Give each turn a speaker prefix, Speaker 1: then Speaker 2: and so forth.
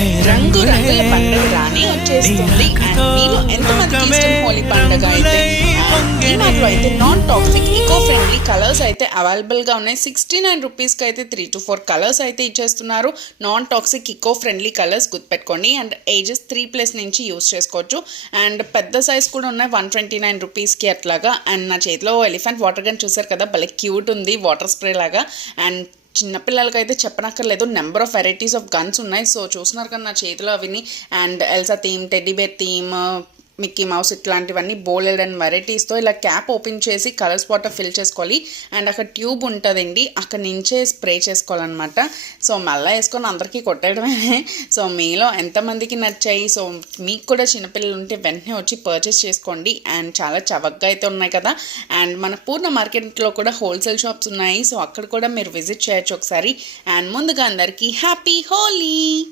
Speaker 1: రంగు రంగుల పండుగ రానే వచ్చేస్తుంది అండ్ మీరు ఎంతమందికి ఇష్టం హోలీ పండుగ అయితే non toxic eco friendly colours అయితే అవైలబుల్గా ఉన్నాయి. సిక్స్టీ నైన్ రూపీస్కి అయితే త్రీ టు ఫోర్ కలర్స్ అయితే ఇచ్చేస్తున్నారు. Non toxic eco friendly colours గుర్తుపెట్టుకోండి. అండ్ ఏజెస్ త్రీ ప్లస్ నుంచి యూస్ చేసుకోవచ్చు. అండ్ పెద్ద సైజ్ కూడా ఉన్నాయి. వన్ ట్వంటీ నైన్ రూపీస్కి అట్లాగా. అండ్ నా చేతిలో ఎలిఫెంట్ వాటర్ గన్ చూసారు కదా? భలే క్యూట్ ఉంది. వాటర్ స్ప్రే లాగా. అండ్ చిన్నపిల్లలకి అయితే చెప్పనక్కర్లేదు. Number of varieties of guns ఉన్నాయి. సో చూస్తున్నారు కదా నా చేతిలో అవిని. And Elsa theme teddy bear theme Mickey mouse ఇట్లాంటివన్నీ బోలెడ్ అండ్ వెరైటీస్తో ఇలా క్యాప్ ఓపెన్ చేసి కలర్స్ వాటర్ ఫిల్ చేసుకోవాలి. అండ్ అక్కడ ట్యూబ్ ఉంటుందండి. అక్కడ నుంచే స్ప్రే చేసుకోవాలన్నమాట. సో మళ్ళీ వేసుకొని అందరికీ కొట్టడమే. సో మీలో ఎంతమందికి నచ్చాయి? సో మీకు కూడా చిన్నపిల్లలు ఉంటే వెంటనే వచ్చి పర్చేస్ చేసుకోండి. అండ్ చాలా చవక్గా అయితే ఉన్నాయి కదా. అండ్ మన పూర్ణ మార్కెట్లో కూడా హోల్సేల్ షాప్స్ ఉన్నాయి. సో అక్కడ కూడా మీరు విజిట్ చేయొచ్చు ఒకసారి. అండ్ ముందుగా అందరికీ హ్యాపీ హోలీ!